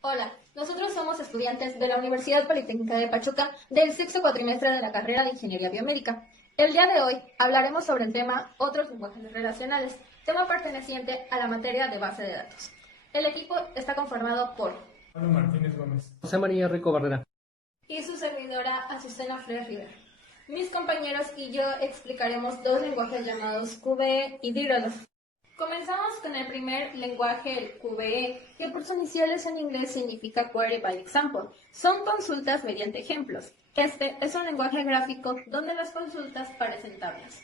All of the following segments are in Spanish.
Hola, nosotros somos estudiantes de la Universidad Politécnica de Pachuca del sexto cuatrimestre de la carrera de Ingeniería Biomédica. El día de hoy hablaremos sobre el tema Otros lenguajes relacionales, tema perteneciente a la materia de base de datos. El equipo está conformado por Pablo Martínez Gómez. José María Rico Barrera. y su servidora Azucena Flores Rivera. Mis compañeros y yo explicaremos dos lenguajes llamados QBE y DIROLO. Comenzamos con el primer lenguaje, el QBE, que por sus iniciales en inglés significa Query by Example. Son consultas mediante ejemplos. Este es un lenguaje gráfico donde las consultas parecen tablas.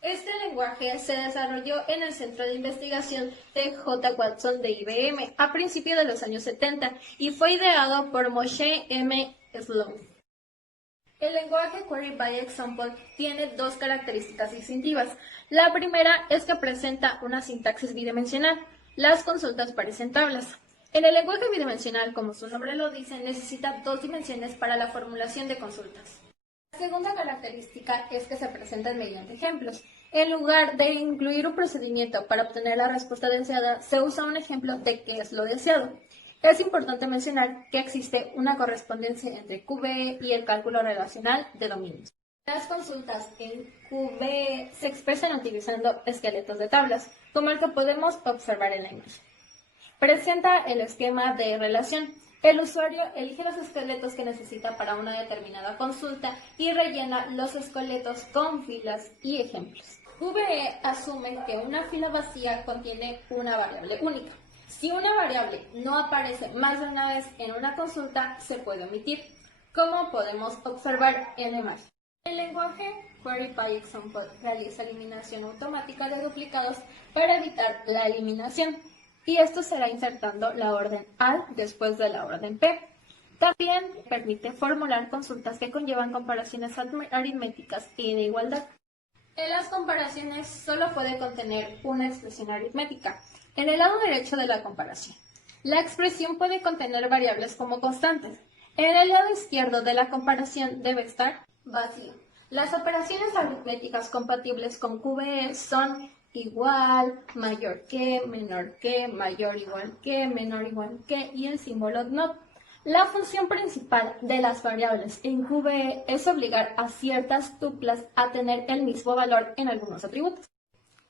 Este lenguaje se desarrolló en el Centro de Investigación de J. Watson de IBM a principios de los años 70 y fue ideado por Moshe M. Sloan. El lenguaje Query by Example tiene dos características distintivas. La primera es que presenta una sintaxis bidimensional. Las consultas parecen tablas. En el lenguaje bidimensional, como su nombre lo dice, necesita dos dimensiones para la formulación de consultas. La segunda característica es que se presentan mediante ejemplos. En lugar de incluir un procedimiento para obtener la respuesta deseada, se usa un ejemplo de qué es lo deseado. Es importante mencionar que existe una correspondencia entre QBE y el cálculo relacional de dominios. Las consultas en QBE se expresan utilizando esqueletos de tablas, como el que podemos observar en la imagen. Presenta el esquema de relación. El usuario elige los esqueletos que necesita para una determinada consulta y rellena los esqueletos con filas y ejemplos. QBE asume que una fila vacía contiene una variable única. Si una variable no aparece más de una vez en una consulta, se puede omitir, como podemos observar en la imagen. El lenguaje Query by Example realiza eliminación automática de duplicados para evitar la eliminación, y esto será insertando la orden AL después de la orden P. También permite formular consultas que conllevan comparaciones aritméticas y de igualdad. En las comparaciones solo puede contener una expresión aritmética. En el lado derecho de la comparación, la expresión puede contener variables como constantes. En el lado izquierdo de la comparación debe estar vacío. Las operaciones aritméticas compatibles con QBE son igual, mayor que, menor que, mayor igual que, menor igual que y el símbolo not. La función principal de las variables en QBE es obligar a ciertas tuplas a tener el mismo valor en algunos atributos.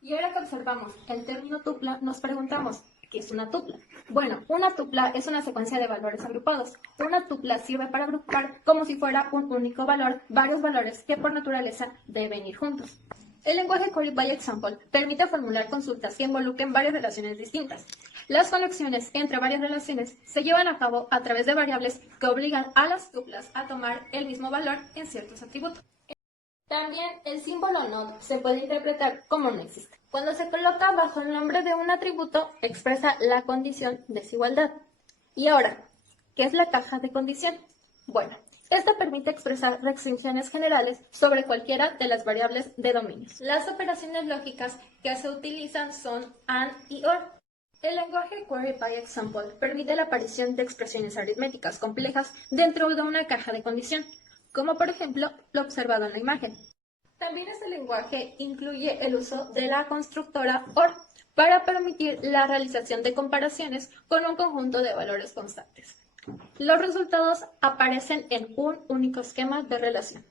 Y ahora que observamos el término tupla, nos preguntamos, ¿qué es una tupla? Bueno, una tupla es una secuencia de valores agrupados. Una tupla sirve para agrupar como si fuera un único valor, varios valores que por naturaleza deben ir juntos. El lenguaje Query by Example permite formular consultas que involucren varias relaciones distintas. Las conexiones entre varias relaciones se llevan a cabo a través de variables que obligan a las tuplas a tomar el mismo valor en ciertos atributos. También el símbolo not se puede interpretar como no existe. Cuando se coloca bajo el nombre de un atributo, expresa la condición desigualdad. Y ahora, ¿qué es la caja de condición? Bueno, esta permite expresar restricciones generales sobre cualquiera de las variables de dominios. Las operaciones lógicas que se utilizan son AND y OR. El lenguaje Query by Example permite la aparición de expresiones aritméticas complejas dentro de una caja de condición, como por ejemplo lo observado en la imagen. También este lenguaje incluye el uso de la constructora OR para permitir la realización de comparaciones con un conjunto de valores constantes. Los resultados aparecen en un único esquema de relación.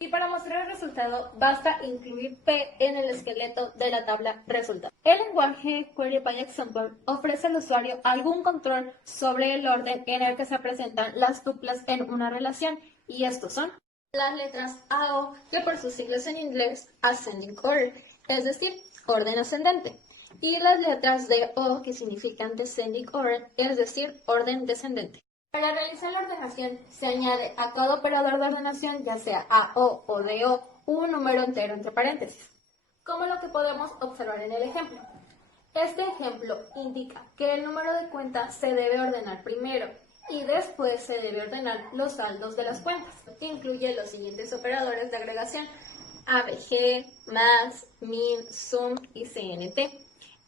Y para mostrar el resultado, basta incluir P en el esqueleto de la tabla resultado. El lenguaje Query by Example ofrece al usuario algún control sobre el orden en el que se presentan las tuplas en una relación, y estos son las letras AO, que por sus siglas en inglés Ascending Order, es decir, orden ascendente, y las letras DO, que significan Descending Order, es decir, orden descendente. Para realizar la ordenación, se añade a cada operador de ordenación, ya sea AO o DO, un número entero entre paréntesis, como lo que podemos observar en el ejemplo. Este ejemplo indica que el número de cuentas se debe ordenar primero y después se debe ordenar los saldos de las cuentas. Incluye los siguientes operadores de agregación: ABG, más, min, sum y CNT.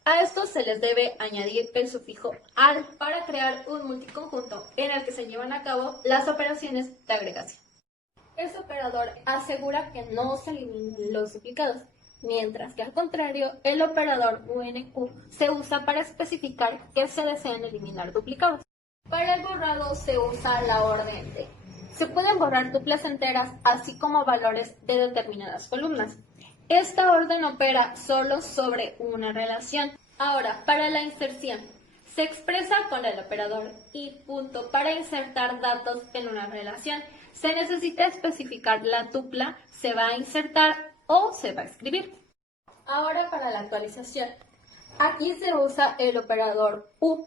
A estos se les debe añadir el sufijo AL para crear un multiconjunto en el que se llevan a cabo las operaciones de agregación. Este operador asegura que no se eliminen los duplicados, mientras que al contrario, el operador UNQ se usa para especificar que se desean eliminar duplicados. Para el borrado se usa la orden de. Se pueden borrar tuplas enteras, así como valores de determinadas columnas. Esta orden opera solo sobre una relación. Ahora, para la inserción, se expresa con el operador y punto para insertar datos en una relación. Se necesita especificar la tupla, se va a insertar o se va a escribir. Ahora para la actualización. Aquí se usa el operador U,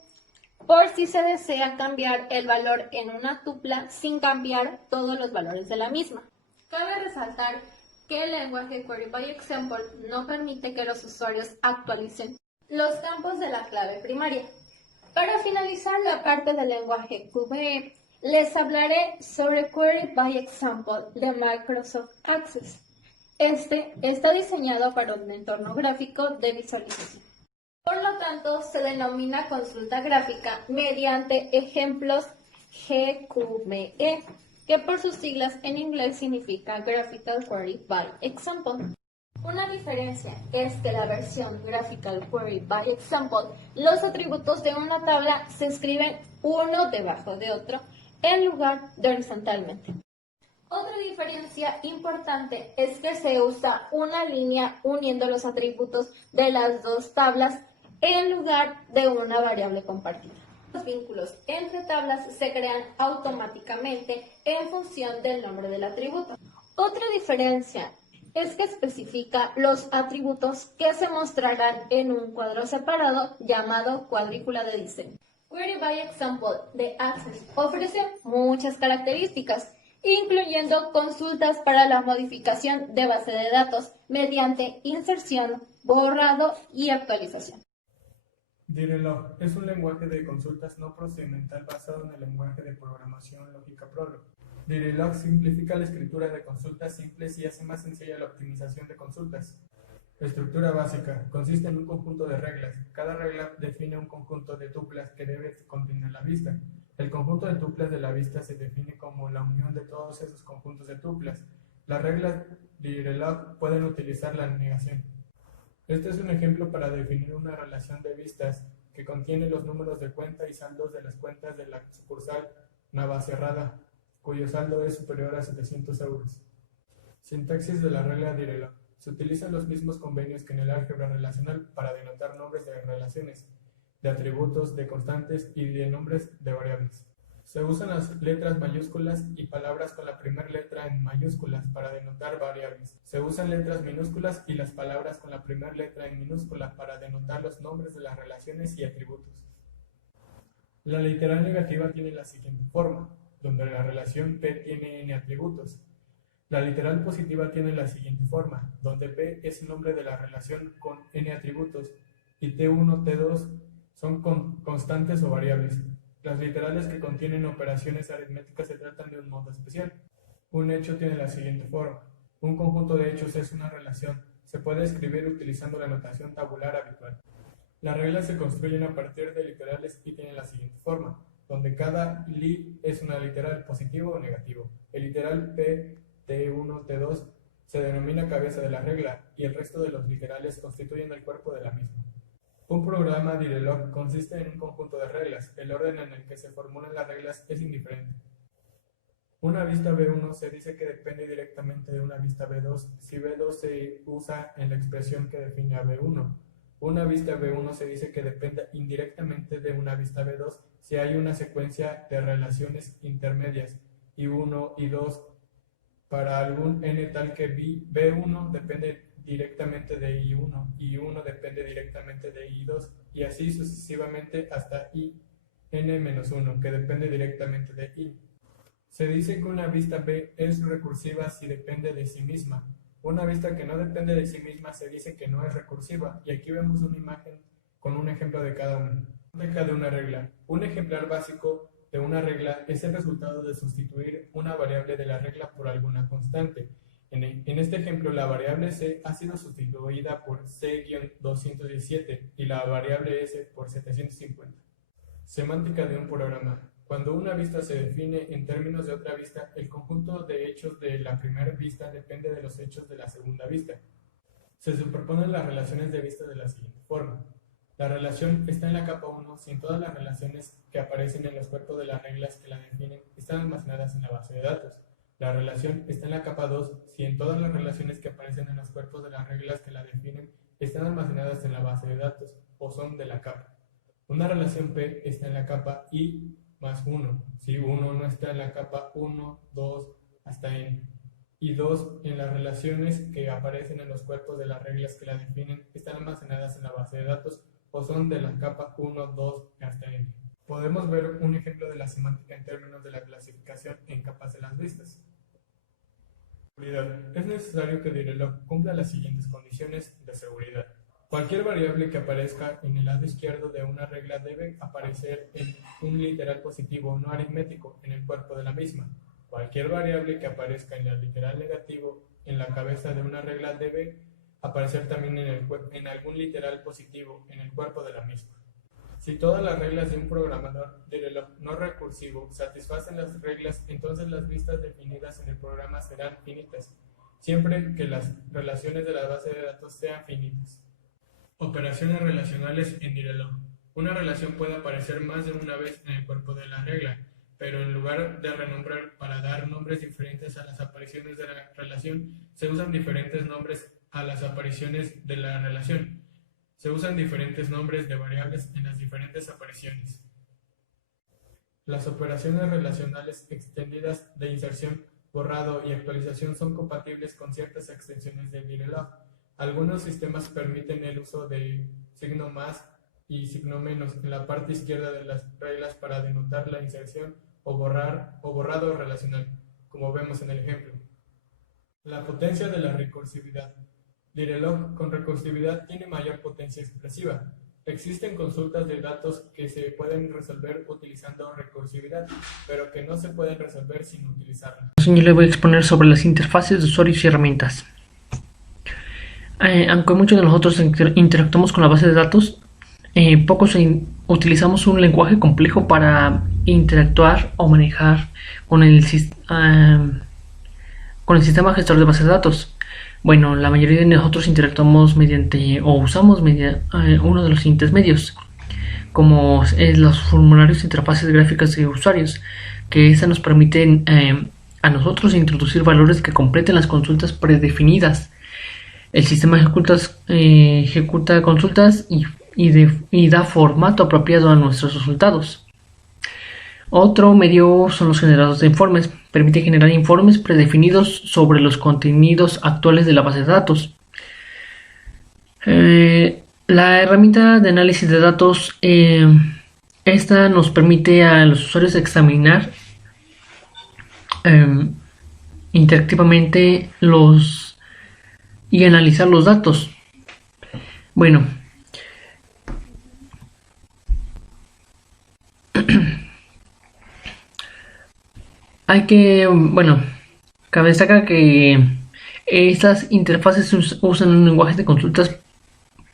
por si se desea cambiar el valor en una tupla sin cambiar todos los valores de la misma. Cabe resaltar que el lenguaje Query by Example no permite que los usuarios actualicen los campos de la clave primaria. Para finalizar la parte del lenguaje QBE, les hablaré sobre Query by Example de Microsoft Access. Este está diseñado para un entorno gráfico de visualización. Por lo tanto, se denomina consulta gráfica mediante ejemplos GQBE, que por sus siglas en inglés significa Graphical Query by Example. Una diferencia es que la versión Graphical Query by Example, los atributos de una tabla se escriben uno debajo de otro en lugar de horizontalmente. Otra diferencia importante es que se usa una línea uniendo los atributos de las dos tablas en lugar de una variable compartida. Los vínculos entre tablas se crean automáticamente en función del nombre del atributo. Otra diferencia es que especifica los atributos que se mostrarán en un cuadro separado llamado cuadrícula de diseño. Query by Example de Access ofrece muchas características, incluyendo consultas para la modificación de base de datos mediante inserción, borrado y actualización. Direlog es un lenguaje de consultas no procedimental basado en el lenguaje de programación lógica Prolog. Direlog simplifica la escritura de consultas simples y hace más sencilla la optimización de consultas. Estructura básica. Consiste en un conjunto de reglas. Cada regla define un conjunto de tuplas que debe contener la vista. El conjunto de tuplas de la vista se define como la unión de todos esos conjuntos de tuplas. Las reglas Direlog pueden utilizar la negación. Este es un ejemplo para definir una relación de vistas que contiene los números de cuenta y saldos de las cuentas de la sucursal Navacerrada, cuyo saldo es superior a 700 euros. Sintaxis de la regla Direlog. Se utilizan los mismos convenios que en el álgebra relacional para denotar nombres de relaciones, de atributos, de constantes y de nombres de variables. Se usan las letras mayúsculas y palabras con la primera letra en mayúsculas para denotar variables. Se usan letras minúsculas y las palabras con la primera letra en minúscula para denotar los nombres de las relaciones y atributos. La literal negativa tiene la siguiente forma, donde la relación P tiene n atributos. La literal positiva tiene la siguiente forma, donde P es el nombre de la relación con n atributos y T1, T2 son constantes o variables. Las literales que contienen operaciones aritméticas se tratan de un modo especial. Un hecho tiene la siguiente forma. Un conjunto de hechos es una relación. Se puede escribir utilizando la notación tabular habitual. Las reglas se construyen a partir de literales y tienen la siguiente forma, donde cada li es una literal positivo o negativo. El literal P, T1, T2 se denomina cabeza de la regla y el resto de los literales constituyen el cuerpo de la misma. Un programa Direlog consiste en un conjunto de reglas. El orden en el que se formulan las reglas es indiferente. Una vista B1 se dice que depende directamente de una vista B2 si B2 se usa en la expresión que define a B1. Una vista B1 se dice que depende indirectamente de una vista B2 si hay una secuencia de relaciones intermedias I1 y 2 para algún n tal que B1 depende directamente de I1, I1 depende directamente de I2 y así sucesivamente hasta IN-1 que depende directamente de I. Se dice que una vista B es recursiva si depende de sí misma. Una vista que no depende de sí misma se dice que no es recursiva y aquí vemos una imagen con un ejemplo de cada una. De una regla. Un ejemplar básico de una regla es el resultado de sustituir una variable de la regla por alguna constante. En este ejemplo, la variable C ha sido sustituida por C-217 y la variable S por 750. Semántica de un programa. Cuando una vista se define en términos de otra vista, el conjunto de hechos de la primera vista depende de los hechos de la segunda vista. Se superponen las relaciones de vista de la siguiente forma. La relación está en la capa 1 si en todas las relaciones que aparecen en los cuerpos de las reglas que la definen están almacenadas en la base de datos. La relación está en la capa 2 si en todas las relaciones que aparecen en los cuerpos de las reglas que la definen están almacenadas en la base de datos o son de la capa. Una relación P está en la capa I más 1 si 1 no está en la capa 1, 2 hasta N. Y 2 en las relaciones que aparecen en los cuerpos de las reglas que la definen están almacenadas en la base de datos o son de la capa 1, 2 hasta N. Podemos ver un ejemplo de la semántica en términos de la clasificación en capas de las listas. Es necesario que Direlog cumpla las siguientes condiciones de seguridad. Cualquier variable que aparezca en el lado izquierdo de una regla debe aparecer en un literal positivo no aritmético en el cuerpo de la misma. Cualquier variable que aparezca en el literal negativo en la cabeza de una regla debe aparecer también en algún literal positivo en el cuerpo de la misma. Si todas las reglas de un programador Direlog no recursivo satisfacen las reglas, entonces las listas definidas en el programa serán finitas, siempre que las relaciones de la base de datos sean finitas. Operaciones relacionales en Direlog. Una relación puede aparecer más de una vez en el cuerpo de la regla, pero en lugar de renombrar para dar nombres diferentes a las apariciones de la relación, se usan diferentes nombres a las apariciones de la relación. Se usan diferentes nombres de variables en las diferentes apariciones. Las operaciones relacionales extendidas de inserción, borrado y actualización son compatibles con ciertas extensiones de Direlog. Algunos sistemas permiten el uso de signo más y signo menos en la parte izquierda de las reglas para denotar la inserción o borrado relacional, como vemos en el ejemplo. La potencia de la recursividad. Direlog con recursividad tiene mayor potencia expresiva. Existen consultas de datos que se pueden resolver utilizando recursividad, pero que no se pueden resolver sin utilizarla. Yo le voy a exponer sobre las interfaces de usuarios y herramientas. Aunque muchos de nosotros interactuamos con la base de datos, pocos utilizamos un lenguaje complejo para interactuar o manejar con el sistema gestor de bases de datos. Bueno, la mayoría de nosotros interactuamos mediante o usamos uno de los siguientes medios, como los formularios de interfaces gráficas de usuarios, que esta nos permiten a nosotros introducir valores que completen las consultas predefinidas. El sistema ejecuta consultas y da formato apropiado a nuestros resultados. Otro medio son los generadores de informes. Permite generar informes predefinidos sobre los contenidos actuales de la base de datos. La herramienta de análisis de datos, esta nos permite a los usuarios examinar interactivamente y analizar los datos. Bueno, cabe destacar que estas interfaces usan un lenguaje de consultas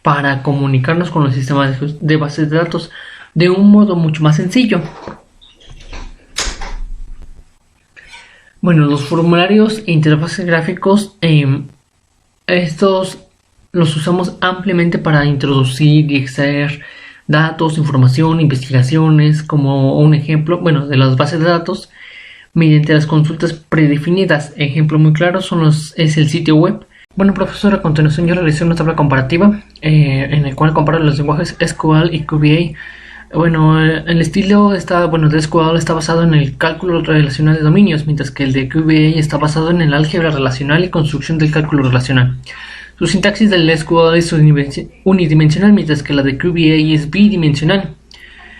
para comunicarnos con los sistemas de bases de datos de un modo mucho más sencillo. Bueno, los formularios e interfaces gráficos, estos los usamos ampliamente para introducir y extraer datos, información, investigaciones, como un ejemplo, de las bases de datos, mediante las consultas predefinidas. Ejemplo muy claro es el sitio web. Bueno, profesor, a continuación yo realicé una tabla comparativa en el cual comparo los lenguajes SQL y QBA. El estilo de SQL está basado en el cálculo relacional de dominios, mientras que el de QBA está basado en el álgebra relacional y construcción del cálculo relacional. Su sintaxis del SQL es unidimensional, mientras que la de QBA es bidimensional.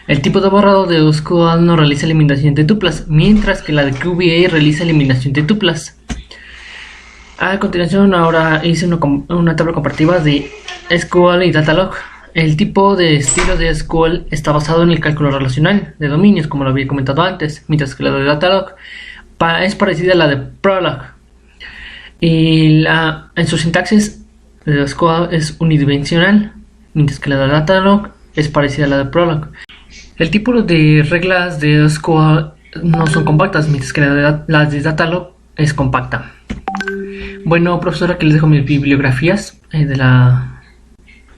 El tipo de borrado de SQL no realiza eliminación de tuplas, mientras que la de QBA realiza eliminación de tuplas. A continuación, ahora hice una tabla comparativa de SQL y Datalog. El tipo de estilo de SQL está basado en el cálculo relacional de dominios, como lo había comentado antes, mientras que la de Datalog es parecida a la de Prolog. Y en su sintaxis, la de SQL es unidimensional, mientras que la de Datalog es parecida a la de Prolog. El tipo de reglas de SQL no son compactas, mientras que la de Datalog es compacta. Bueno, profesora, aquí les dejo mis bibliografías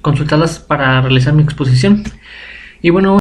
consultarlas para realizar mi exposición. Y bueno,